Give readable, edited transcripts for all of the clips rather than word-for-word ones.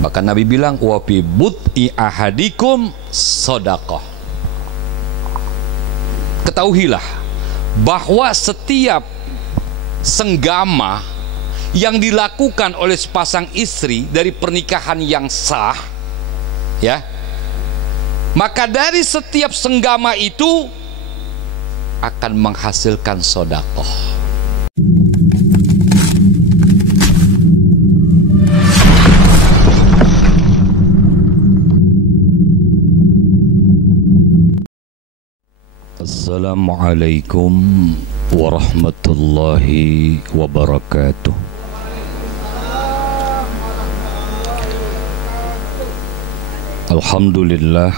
Maka Nabi bilang wa fi bud'i ahadikum shadaqah. Ketahuilah bahwa setiap senggama yang dilakukan oleh sepasang istri dari pernikahan yang sah, ya, maka dari setiap senggama itu akan menghasilkan sedekah. Assalamualaikum warahmatullahi wabarakatuh. Alhamdulillah,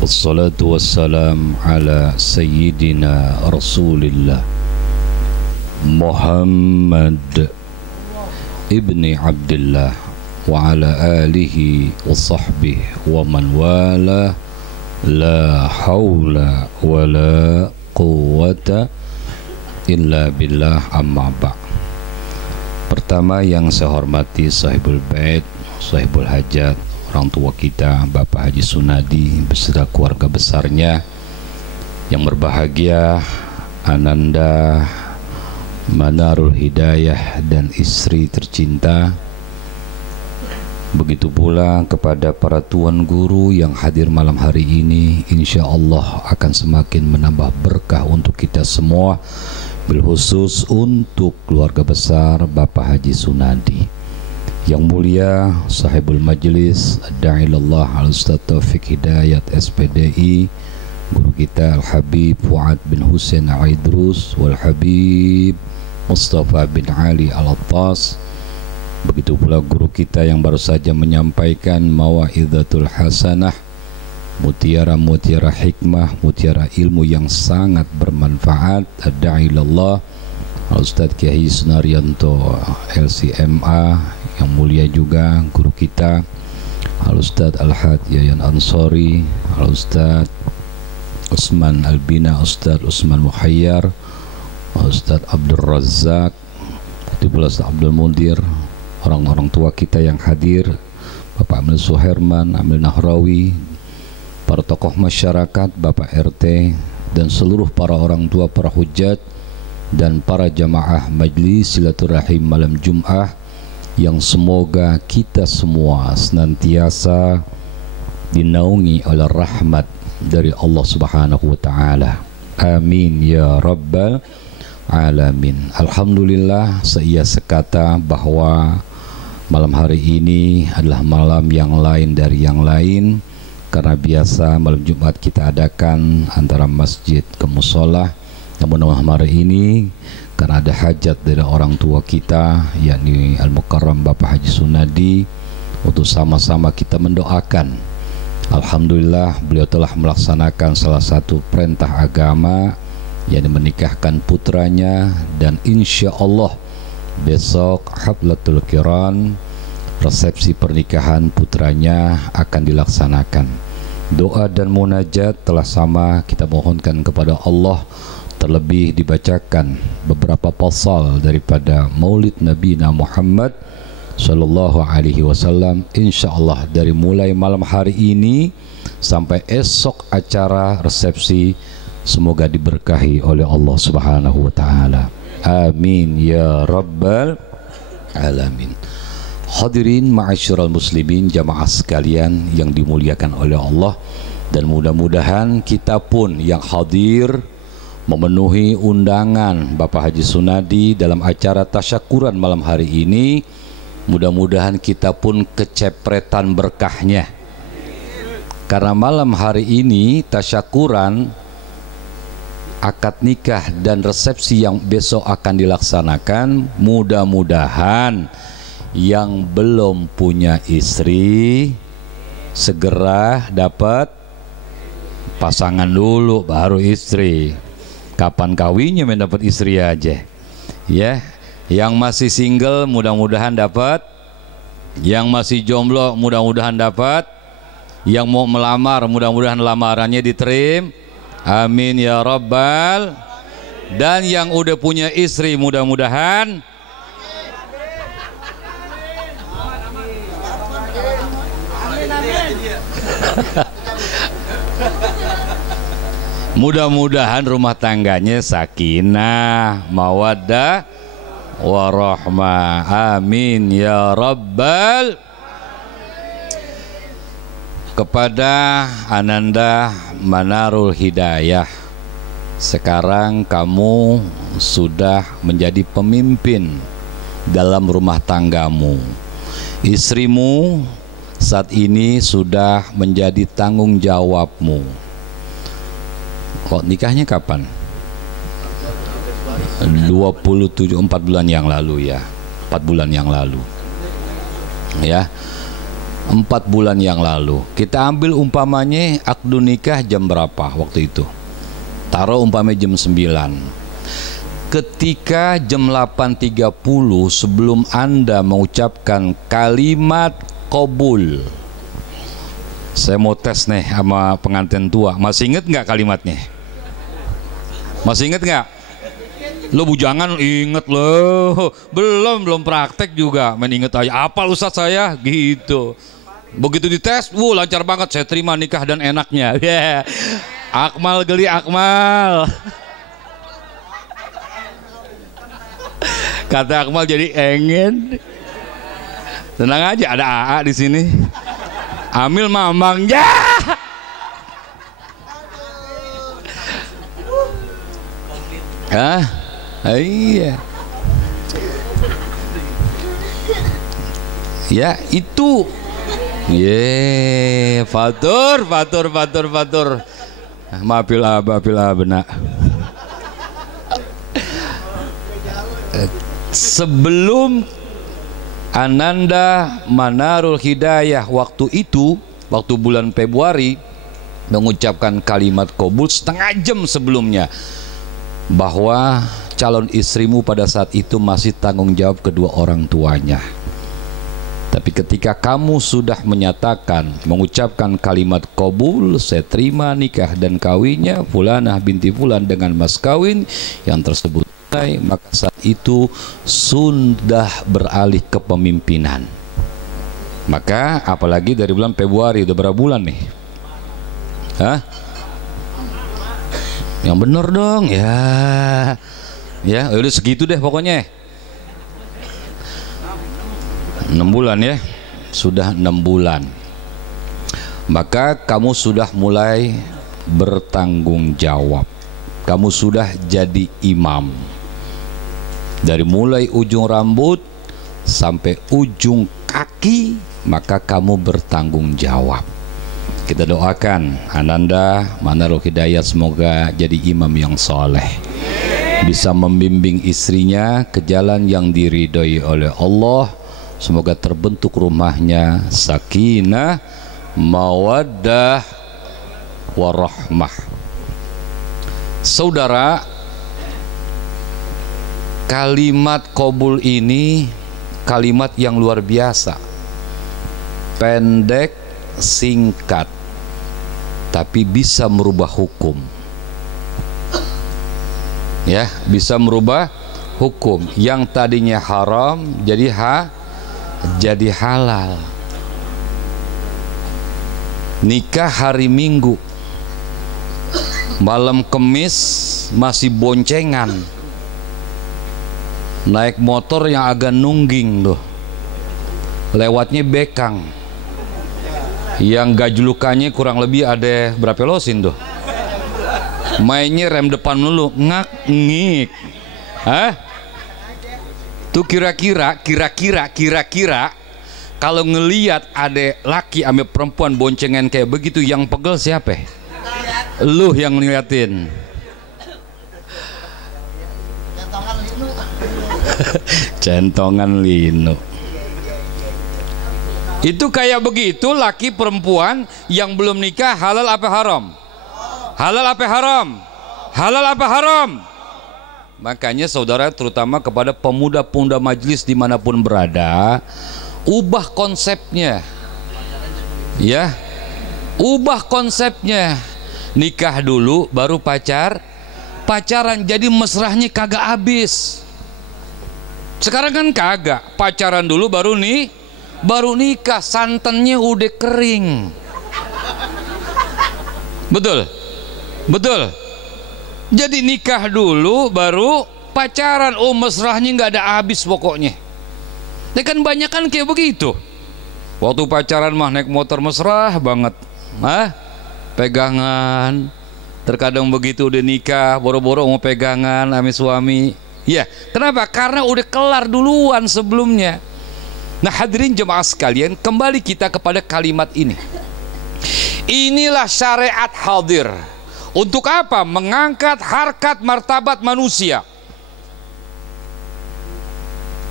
wassalatu wassalam ala sayyidina Rasulillah Muhammad ibni Abdullah wa ala alihi wa sahbihi wa man wala. La haula wa la quwwata illa billah, amma ba'. Pertama yang saya hormati sahibul bait, sahibul hajat, orang tua kita Bapak Haji Sunadi beserta keluarga besarnya yang berbahagia, Ananda Manarul Hidayah dan istri tercinta. Begitu pula kepada para tuan guru yang hadir malam hari ini, insya Allah akan semakin menambah berkah untuk kita semua, bilkhusus untuk keluarga besar Bapak Haji Sunadi. Yang mulia sahibul majlis Da'ilallah Al-Ustaz Taufik Hidayat SPDI, guru kita Al-Habib Fuad bin Hussein Aidrus wal Habib Mustafa bin Ali Al-Attas. Begitu pula guru kita yang baru saja menyampaikan mau'izatul hasanah, mutiara-mutiara hikmah, mutiara ilmu yang sangat bermanfaat, ad-da'ilallah Al-Ustaz Kiai Sunaryanto LCMA. Yang mulia juga guru kita Al-Ustaz Al-Had Yayan Ansori, Al-Ustaz Usman Albina, Ustaz Usman Muhayyar, Ustaz Abdul Razak, begitu pula Ustaz Abdul Mundir, orang-orang tua kita yang hadir, Bapak Amil Suherman, Amil Nahrawi, para tokoh masyarakat, Bapak RT, dan seluruh para orang tua, para hujat, dan para jamaah majlis silaturahim malam Jum'ah, yang semoga kita semua senantiasa dinaungi oleh rahmat dari Allah Subhanahu wa Ta'ala. Amin ya Rabbal Alamin. Alhamdulillah, seia sekata bahwa malam hari ini adalah malam yang lain dari yang lain, karena biasa malam Jumat kita adakan antara masjid ke musola. Namun malam hari ini karena ada hajat dari orang tua kita, yakni Al-Mukarram Bapak Haji Sunadi, untuk sama-sama kita mendoakan. Alhamdulillah, beliau telah melaksanakan salah satu perintah agama, yakni menikahkan putranya, dan insya Allah besok Haflatul Qiran, resepsi pernikahan putranya akan dilaksanakan. Doa dan munajat telah sama kita mohonkan kepada Allah, terlebih dibacakan beberapa pasal daripada Maulid Nabi Muhammad Sallallahu Alaihi Wasallam. Insya Allah dari mulai malam hari ini sampai esok acara resepsi, semoga diberkahi oleh Allah Subhanahu wa Ta'ala. Amin ya Rabbal Alamin. Hadirin ma'asyiral muslimin, jamaah sekalian yang dimuliakan oleh Allah, dan mudah-mudahan kita pun yang hadir memenuhi undangan Bapak Haji Sunadi dalam acara tasyakuran malam hari ini. Mudah-mudahan kita pun kecepretan berkahnya, karena malam hari ini tasyakuran, akad nikah dan resepsi yang besok akan dilaksanakan. Mudah-mudahan yang belum punya istri segera dapat pasangan dulu baru istri. Kapan kawinnya mendapat istri aja ya. Yang masih single mudah-mudahan dapat, yang masih jomblo mudah-mudahan dapat, yang mau melamar mudah-mudahan lamarannya diterima. Amin ya Rabbal. Dan yang udah punya istri mudah-mudahan Mudah-mudahan rumah tangganya sakinah, mawaddah, warahmah. Amin ya rabbal. Kepada Ananda Manarul Hidayah, sekarang kamu sudah menjadi pemimpin dalam rumah tanggamu. Istrimu saat ini sudah menjadi tanggung jawabmu. Kok nikahnya kapan? 4 bulan yang lalu ya. 4 bulan yang lalu. Ya. 4 bulan yang lalu. Kita ambil umpamanya akdu nikah jam berapa waktu itu? Taruh umpamanya jam 9. Ketika jam 8.30 sebelum Anda mengucapkan kalimat qabul. Saya mau tes nih sama pengantin tua. Masih inget nggak kalimatnya? Masih inget nggak? Lo bujangan inget lo. Belum praktek juga. Main inget aja. Apa Ustadz saya? Gitu. Begitu dites, lancar banget. Saya terima nikah dan enaknya. Yeah. Akmal geli Akmal. Kata Akmal jadi engen. Tenang aja, ada AA di sini. Amil mamang ya. Iya. Ya itu. Fatur. Maafil benak. Sebelum Ananda Manarul Hidayah waktu itu, waktu bulan Februari, mengucapkan kalimat qabul setengah jam sebelumnya, bahwa calon istrimu pada saat itu masih tanggung jawab kedua orang tuanya. Tapi ketika kamu sudah menyatakan, mengucapkan kalimat qabul, saya terima nikah dan kawinnya Fulanah binti Fulan dengan mas kawin yang tersebut, maka saat itu sudah beralih ke pemimpinan. Maka apalagi dari bulan Februari, udah berapa bulan nih? Yang bener dong ya. Ya udah segitu deh pokoknya. 6 bulan ya. Sudah 6 bulan. Maka kamu sudah mulai bertanggung jawab. Kamu sudah jadi imam. Dari mulai ujung rambut sampai ujung kaki, maka kamu bertanggung jawab. Kita doakan Ananda Manarul Hidayah semoga jadi imam yang soleh, bisa membimbing istrinya ke jalan yang diridhoi oleh Allah. Semoga terbentuk rumahnya sakinah, mawaddah, warahmah. Saudara, kalimat qabul ini kalimat yang luar biasa, pendek, singkat, tapi bisa merubah hukum. Ya, bisa merubah hukum yang tadinya haram jadi halal. Nikah hari Minggu, malam Kemis masih boncengan, naik motor yang agak nungging tuh, lewatnya bekang, yang gajlukannya kurang lebih ada berapa losin tuh, mainnya rem depan dulu, ngik. Tuh kira-kira kalau ngelihat ada laki ame perempuan boncengan kayak begitu, yang pegel siapa? Lu yang ngeliatin. Centongan linu. Itu kayak begitu, laki perempuan yang belum nikah halal apa haram? Halal apa haram? Halal apa haram? Makanya saudara, terutama kepada pemuda-pemuda majelis dimanapun berada, ubah konsepnya, ya, ubah konsepnya. Nikah dulu baru pacaran, jadi mesrahnya kagak habis. Sekarang kan kagak, pacaran dulu baru nikah, santannya udah kering. Betul, betul. Jadi nikah dulu baru pacaran. Oh, mesrahnya nggak ada habis pokoknya. Ya kan banyak kan kayak begitu. Waktu pacaran mah naik motor mesrah banget, pegangan. Terkadang begitu udah nikah, boro-boro mau pegangan sama suami. Ya, kenapa? Karena udah kelar duluan sebelumnya. Nah, hadirin jemaah sekalian, kembali kita kepada kalimat ini. Inilah syariat hadir. Untuk apa? Mengangkat harkat martabat manusia.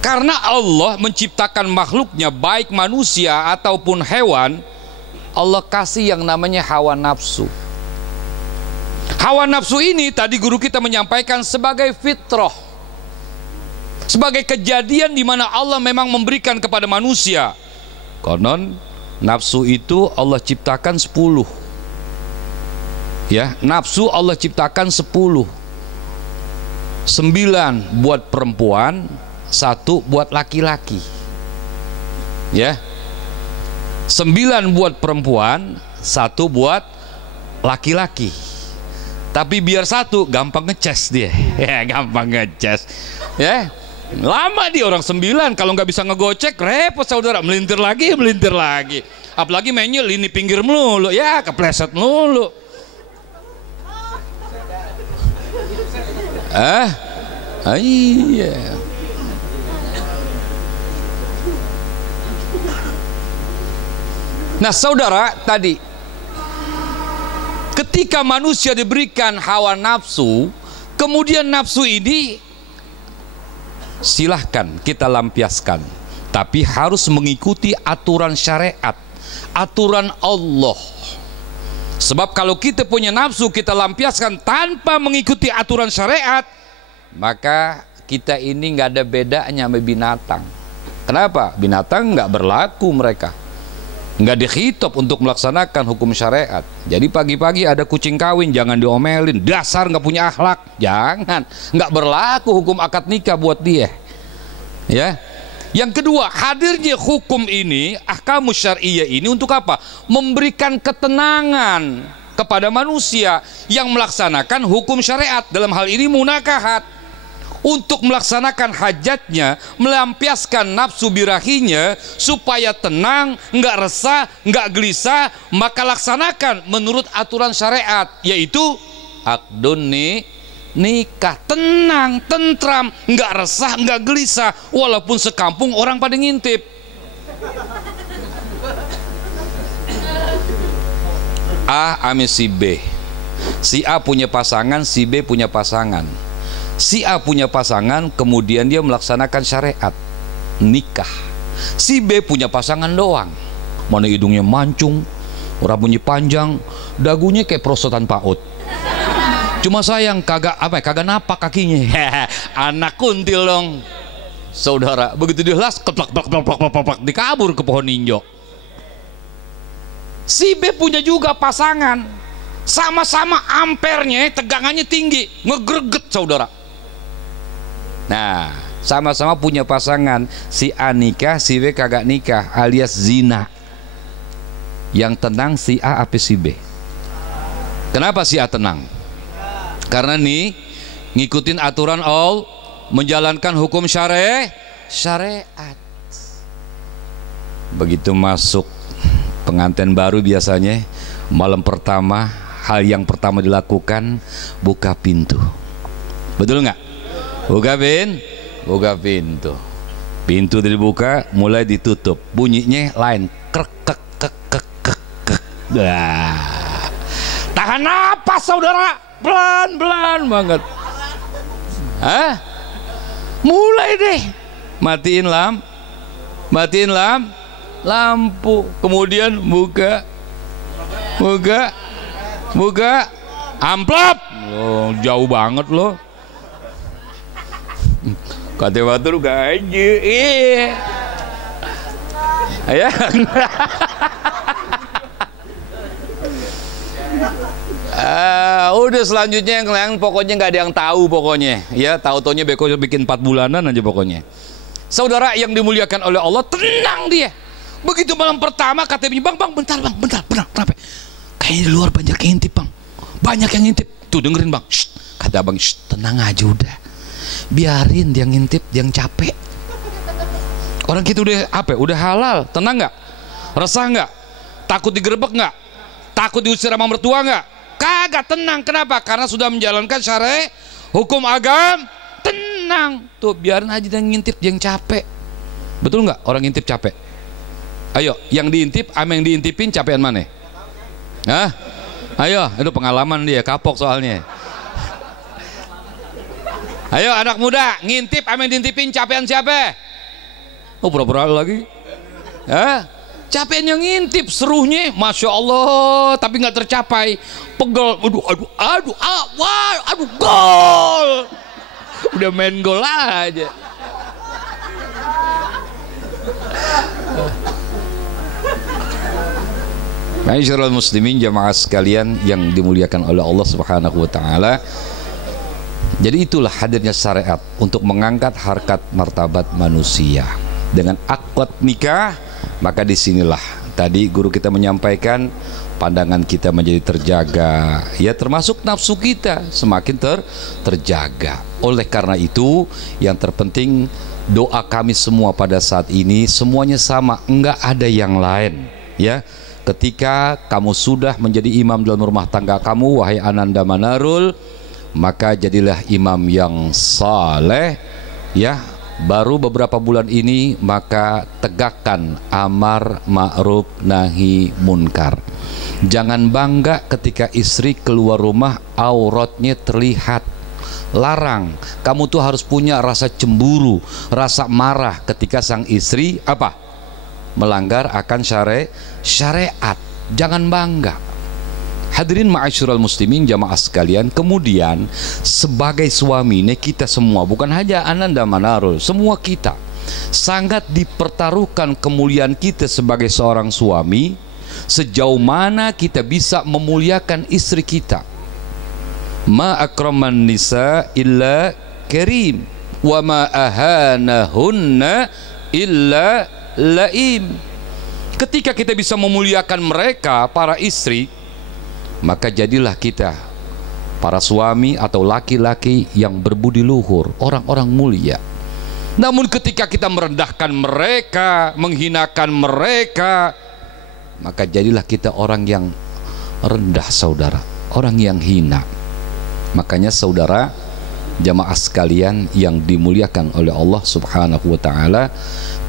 Karena Allah menciptakan makhluknya, baik manusia ataupun hewan, Allah kasih yang namanya hawa nafsu. Hawa nafsu ini tadi guru kita menyampaikan sebagai fitrah, sebagai kejadian di mana Allah memang memberikan kepada manusia. Konon nafsu itu Allah ciptakan 10. Ya, nafsu Allah ciptakan 10. 9 buat perempuan, 1 buat laki-laki. Ya. 9 buat perempuan, 1 buat laki-laki. Tapi biar 1 gampang ngeces dia. Ya, gampang ngeces. Ya. Lama dia orang 9, kalau nggak bisa ngegocek repot saudara, melintir lagi. Apalagi mainnya lini pinggir melulu, ya kepleset melulu. Iya. Nah saudara, tadi ketika manusia diberikan hawa nafsu, kemudian nafsu ini silahkan kita lampiaskan, tapi harus mengikuti aturan syariat, aturan Allah. Sebab kalau kita punya nafsu kita lampiaskan tanpa mengikuti aturan syariat, maka kita ini nggak ada bedanya sama binatang. Kenapa? Binatang nggak berlaku, mereka nggak dikhitab untuk melaksanakan hukum syariat. Jadi pagi-pagi ada kucing kawin, jangan diomelin, dasar nggak punya akhlak, jangan, nggak berlaku hukum akad nikah buat dia. Ya. Yang kedua, hadirnya hukum ini, ahkamus syariah ini untuk apa? Memberikan ketenangan kepada manusia yang melaksanakan hukum syariat, dalam hal ini munakahat. Untuk melaksanakan hajatnya, melampiaskan nafsu birahinya supaya tenang, nggak resah, nggak gelisah, maka laksanakan menurut aturan syariat, yaitu akdun nikah. Tenang, tentram, nggak resah, nggak gelisah, walaupun sekampung orang pada ngintip. A ame si B, si A punya pasangan, si B punya pasangan. Si A punya pasangan, kemudian dia melaksanakan syariat nikah. Si B punya pasangan doang, mana hidungnya mancung, rambutnya panjang, dagunya kayak prosotan PAUD. Cuma sayang kagak napak kakinya. Anak kuntil dong saudara. Begitu dia las keplak dikabur ke pohon ninjo. Si B punya juga pasangan, sama-sama ampernya, tegangannya tinggi, ngegreget saudara. Nah, sama-sama punya pasangan, si A nikah, si B kagak nikah, alias zina. Yang tenang si A apa si B? Kenapa si A tenang? Karena nih ngikutin aturan Allah, menjalankan hukum syariat. Begitu masuk pengantin baru, biasanya malam pertama hal yang pertama dilakukan buka pintu. Betul nggak? Buka pintu. Pintu dibuka, mulai ditutup. Bunyinya lain, krek krek krek krek krek. Tahan napas saudara, pelan-pelan banget. Mulai deh. Matiin lampu, kemudian buka amplop. Oh, jauh banget loh. Kate batur gaji. Ya. Udah selanjutnya yang lain pokoknya nggak ada yang tahu pokoknya. Ya, tahu-taunya beko bikin 4 bulanan aja pokoknya. Saudara yang dimuliakan oleh Allah, tenang dia. Begitu malam pertama katanya, bang bentar, kenapa? Kayaknya di luar banyak yang ngintip bang, banyak yang ngintip. Tuh dengerin bang, shh, kata abang, shh, tenang aja udah, biarin dia ngintip, dia yang capek. Orang kita udah apa? Udah halal, tenang nggak? Resah nggak? Takut digerebek nggak? Takut diusir sama mertua nggak? Kagak, tenang. Kenapa? Karena sudah menjalankan syariat hukum agama, tenang. Tuh biarin aja dia ngintip, dia yang capek. Betul nggak? Orang ngintip capek. Ayo, yang diintip sama yang diintipin capean mana? Hah? Ayo, itu pengalaman dia, kapok soalnya. Ayo anak muda, ngintip sama yang diintipin capean siapa? Oh pura-pura lagi. Hah? Capean yang ngintip, serunya Masya Allah, tapi nggak tercapai. Pegel, aduh, gol. Udah main gol aja. Ma'asyiral muslimin jamaah sekalian yang dimuliakan oleh Allah Subhanahu wa taala. Jadi itulah hadirnya syariat untuk mengangkat harkat martabat manusia. Dengan akad nikah, maka disinilah tadi guru kita menyampaikan pandangan kita menjadi terjaga, ya termasuk nafsu kita semakin terjaga. Oleh karena itu yang terpenting doa kami semua pada saat ini semuanya sama, enggak ada yang lain, ya. Ketika kamu sudah menjadi imam dalam rumah tangga kamu, wahai Ananda Manarul, maka jadilah imam yang saleh, ya. Baru beberapa bulan ini maka tegakkan amar ma'ruf nahi munkar. Jangan bangga ketika istri keluar rumah auratnya terlihat. Larang. Kamu tuh harus punya rasa cemburu, rasa marah ketika sang istri apa? Melanggar akan syariat. Jangan bangga. Hadirin ma'asyiral muslimin jamaah sekalian, kemudian sebagai suami ini kita semua, bukan hanya Ananda Manarul, semua kita sangat dipertaruhkan kemuliaan kita sebagai seorang suami. Sejauh mana kita bisa memuliakan istri kita. Ma akraman nisa illa karim wa ma ahanahunna illa laim. Ketika kita bisa memuliakan mereka, para istri, maka jadilah kita para suami atau laki-laki yang berbudi luhur, orang-orang mulia. Namun ketika kita merendahkan mereka, menghinakan mereka, maka jadilah kita orang yang rendah saudara, orang yang hina. Makanya saudara jamaah sekalian yang dimuliakan oleh Allah Subhanahu wa taala,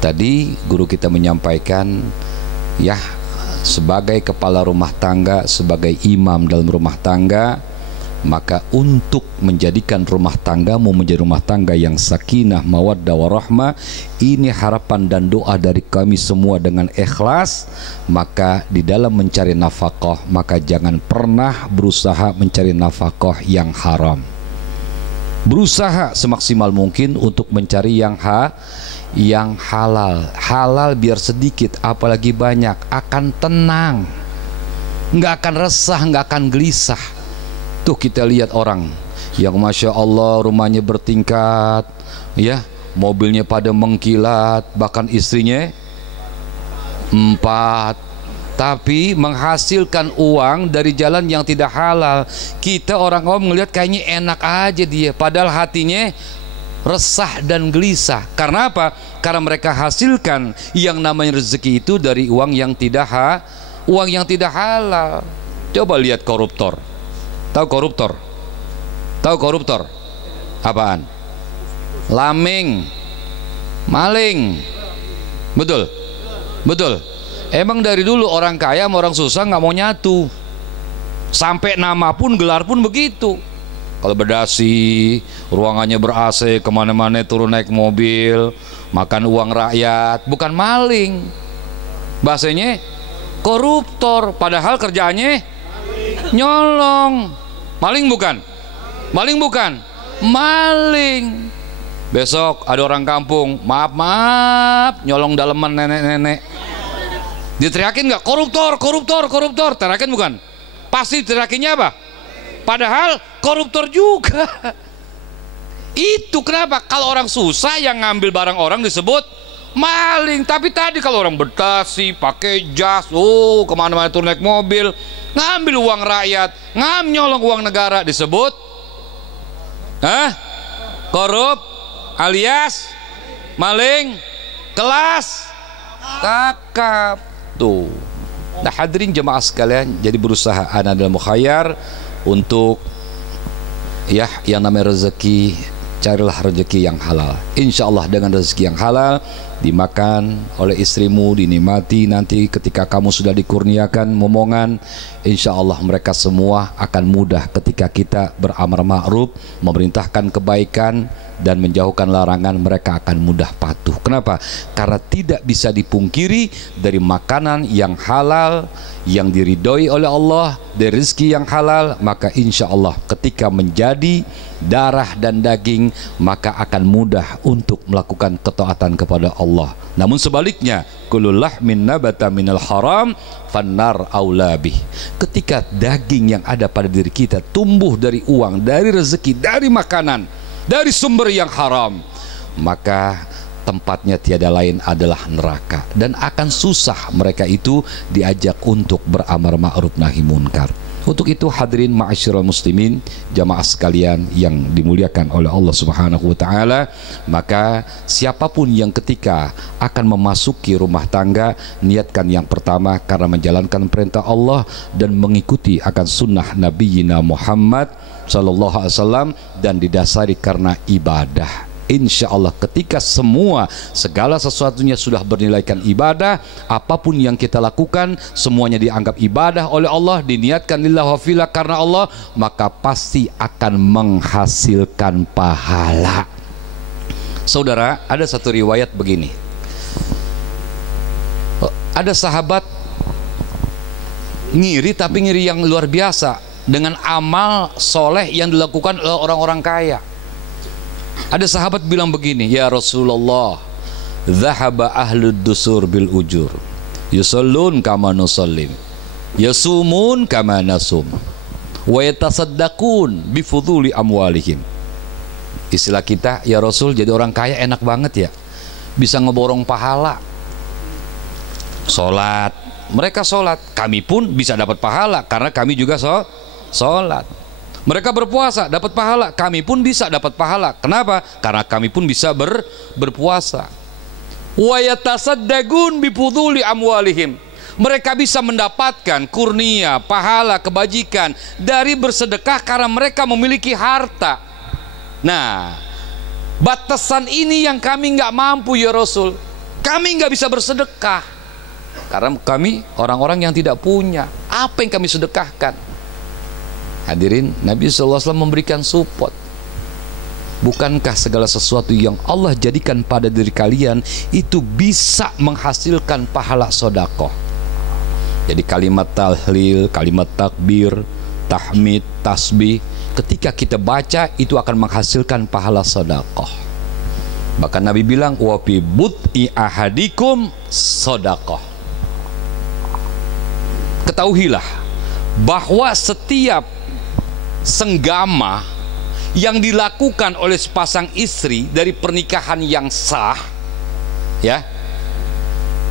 tadi guru kita menyampaikan, ya, sebagai kepala rumah tangga, sebagai imam dalam rumah tangga, maka untuk menjadikan rumah tanggamu menjadi rumah tangga yang sakinah, mawaddah, warahmah, ini harapan dan doa dari kami semua dengan ikhlas. Maka di dalam mencari nafkah, maka jangan pernah berusaha mencari nafkah yang haram. Berusaha semaksimal mungkin untuk mencari yang halal. Halal biar sedikit apalagi banyak, akan tenang, nggak akan resah, nggak akan gelisah. Tuh kita lihat orang yang Masya Allah rumahnya bertingkat, ya, mobilnya pada mengkilat, bahkan istrinya 4, tapi menghasilkan uang dari jalan yang tidak halal. Kita orang awam ngelihat kayaknya enak aja dia, padahal hatinya resah dan gelisah. Karena apa? Karena mereka hasilkan yang namanya rezeki itu dari uang yang tidak halal. Coba lihat koruptor. Tahu koruptor? Tahu koruptor? Apaan? Laming, maling. Betul? Betul. Emang dari dulu orang kaya sama orang susah nggak mau nyatu. Sampai nama pun, gelar pun begitu. Kalau berdasi, ruangannya ber-AC, kemana-mana turun naik mobil, makan uang rakyat, bukan maling. Bahasanya koruptor, padahal kerjaannya nyolong. Maling bukan? Maling bukan? Maling. Besok ada orang kampung, maaf, nyolong daleman nenek-nenek. Diteriakin nggak? Koruptor, koruptor, koruptor. Teriakin bukan? Pasti teriakinnya apa? Padahal koruptor juga. Itu kenapa? Kalau orang susah yang ngambil barang orang disebut maling. Tapi tadi kalau orang Bekasi pakai jas, kemana-mana tuh naik mobil, ngambil uang rakyat, nyolong uang negara, disebut korup alias maling kelas kakap tuh. Nah hadirin jemaah sekalian, jadi berusaha ana dalam mukhayar untuk ya yang namanya rezeki, carilah rezeki yang halal. Insya Allah dengan rezeki yang halal, dimakan oleh istrimu, dinikmati nanti ketika kamu sudah dikurniakan momongan, insya Allah mereka semua akan mudah ketika kita beramar ma'ruf, memerintahkan kebaikan dan menjauhkan larangan, mereka akan mudah patuh. Kenapa? Karena tidak bisa dipungkiri dari makanan yang halal, yang diridhoi oleh Allah, dari rezeki yang halal, maka insya Allah ketika menjadi darah dan daging, maka akan mudah untuk melakukan ketaatan kepada Allah. Namun sebaliknya, kullu lahmin nabata minal haram fannar aula bih. Ketika daging yang ada pada diri kita tumbuh dari uang, dari rezeki, dari makanan, dari sumber yang haram, maka tempatnya tiada lain adalah neraka, dan akan susah mereka itu diajak untuk beramar ma'ruf nahi munkar. Untuk itu hadirin ma'asyiral muslimin, jamaah sekalian yang dimuliakan oleh Allah Subhanahu wa taala, maka siapapun yang ketika akan memasuki rumah tangga, niatkan yang pertama karena menjalankan perintah Allah dan mengikuti akan sunnah Nabi Muhammad sallallahu alaihi wasallam, dan didasari karena ibadah. Insya Allah ketika segala sesuatunya sudah bernilaikan ibadah, apapun yang kita lakukan semuanya dianggap ibadah oleh Allah, diniatkan lillah wa fillah karena Allah, maka pasti akan menghasilkan pahala. Saudara, ada satu riwayat begini, ada sahabat ngiri, tapi ngiri yang luar biasa dengan amal soleh yang dilakukan oleh orang-orang kaya. Ada sahabat bilang begini, ya Rasulullah, dhahaba ahlud dusur bil ujur, yusallun kama nusallim, yasumun kama nasum, wa yatasaddaqun bifuduli amwalihim. Istilah kita, ya Rasul, jadi orang kaya enak banget ya, bisa ngeborong pahala. Sholat, mereka sholat, kami pun bisa dapat pahala karena kami juga sholat. Mereka berpuasa, dapat pahala, kami pun bisa dapat pahala. Kenapa? Karena kami pun bisa berpuasa. Wa yatasaddaqun bifuduli amwalihim. Mereka bisa mendapatkan kurnia, pahala, kebajikan dari bersedekah karena mereka memiliki harta. Nah, batasan ini yang kami nggak mampu ya Rasul. Kami nggak bisa bersedekah karena kami orang-orang yang tidak punya. Apa yang kami sedekahkan? Hadirin, Nabi SAW memberikan support. Bukankah segala sesuatu yang Allah jadikan pada diri kalian itu bisa menghasilkan pahala sodakoh? Jadi kalimat tahlil, kalimat takbir, tahmid, tasbih, ketika kita baca itu akan menghasilkan pahala sodakoh. Bahkan Nabi bilang, wa fi bud'i ahadikum sodakoh. Ketahuilah bahwa setiap senggama yang dilakukan oleh sepasang istri dari pernikahan yang sah, ya,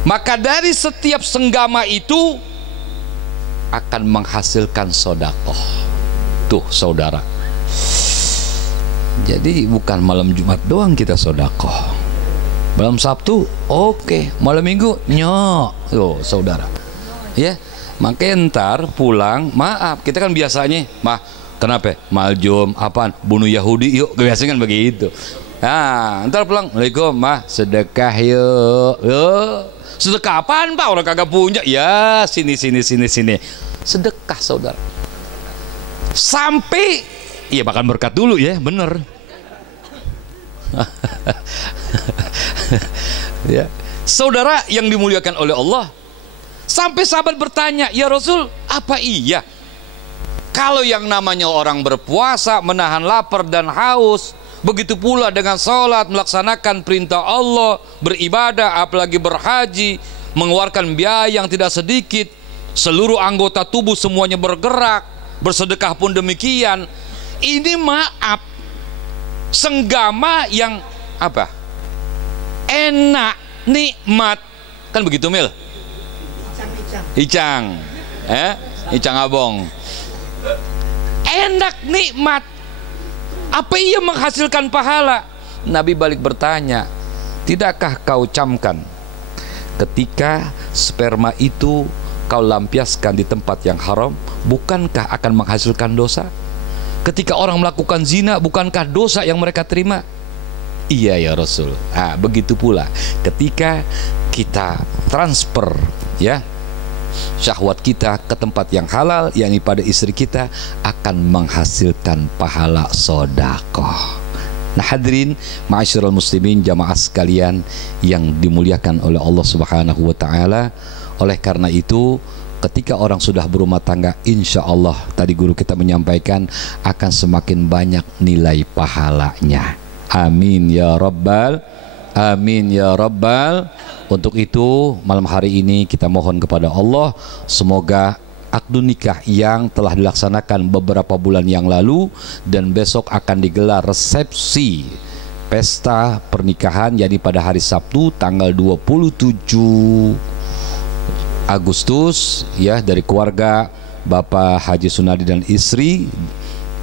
maka dari setiap senggama itu akan menghasilkan sodakoh. Tuh saudara, jadi bukan malam Jumat doang kita sodakoh, malam Sabtu oke, malam Minggu nyok. Tuh saudara, ya, makanya ntar pulang, maaf, kita kan biasanya kenapa? Maljum apaan? Bunuh Yahudi yuk, biasanya kan begitu. Nah, ntar pulang, Assalamualaikum, sedekah yuk. Sedekah apaan Pak? Orang kagak punya. Ya, sini. Sedekah saudara. Sampai, ya makan berkat dulu ya, bener. Ya. Saudara yang dimuliakan oleh Allah, sampai sahabat bertanya, ya Rasul, apa iya kalau yang namanya orang berpuasa, menahan lapar dan haus, begitu pula dengan sholat, melaksanakan perintah Allah, beribadah, apalagi berhaji, mengeluarkan biaya yang tidak sedikit, seluruh anggota tubuh semuanya bergerak, bersedekah pun demikian. Ini senggama yang enak, nikmat. Kan begitu Mil? Icang. Icang Abong. Enak, nikmat. Apa ia menghasilkan pahala? Nabi balik bertanya, tidakkah kau camkan ketika sperma itu kau lampiaskan di tempat yang haram, bukankah akan menghasilkan dosa? Ketika orang melakukan zina, bukankah dosa yang mereka terima? Iya ya Rasul. Begitu pula ketika kita transfer ya syahwat kita ke tempat yang halal, yakni pada istri kita, akan menghasilkan pahala sedekah. Nah hadirin ma'asyiral muslimin, jamaah sekalian yang dimuliakan oleh Allah Subhanahu wa taala. Oleh karena itu, ketika orang sudah berumah tangga, insya Allah tadi guru kita menyampaikan akan semakin banyak nilai pahalanya. Amin ya rabbal, amin ya rabbal. Untuk itu malam hari ini kita mohon kepada Allah, semoga akdu nikah yang telah dilaksanakan beberapa bulan yang lalu dan besok akan digelar resepsi pesta pernikahan, yakni pada hari Sabtu tanggal 27 Agustus ya, dari keluarga Bapak Haji Sunadi dan istri.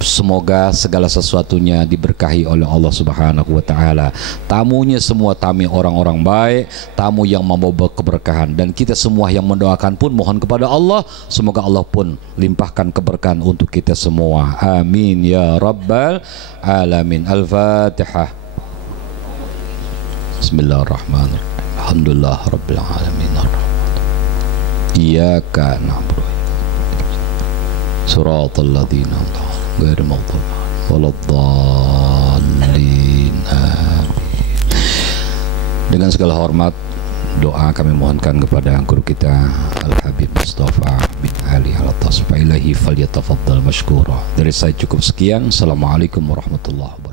Semoga segala sesuatunya diberkahi oleh Allah Subhanahu wa taala. Tamunya semua tamu orang-orang baik, tamu yang membawa keberkahan, dan kita semua yang mendoakan pun mohon kepada Allah semoga Allah pun limpahkan keberkahan untuk kita semua. Amin ya rabbal alamin. Al-Fatihah. Bismillahirrahmanirrahim. Alhamdulillah rabbil alamin. Iyyaka na'budu siratal ladzina ghairil maghdubi waladdallin. Dengan segala hormat doa kami mohonkan kepada guru kita Al-Habib Mustafa bin Ali Al-Atas, fa ilahi falyatafaddal mashkura. Dari saya cukup sekian. Assalamualaikum warahmatullahi wabarakatuh.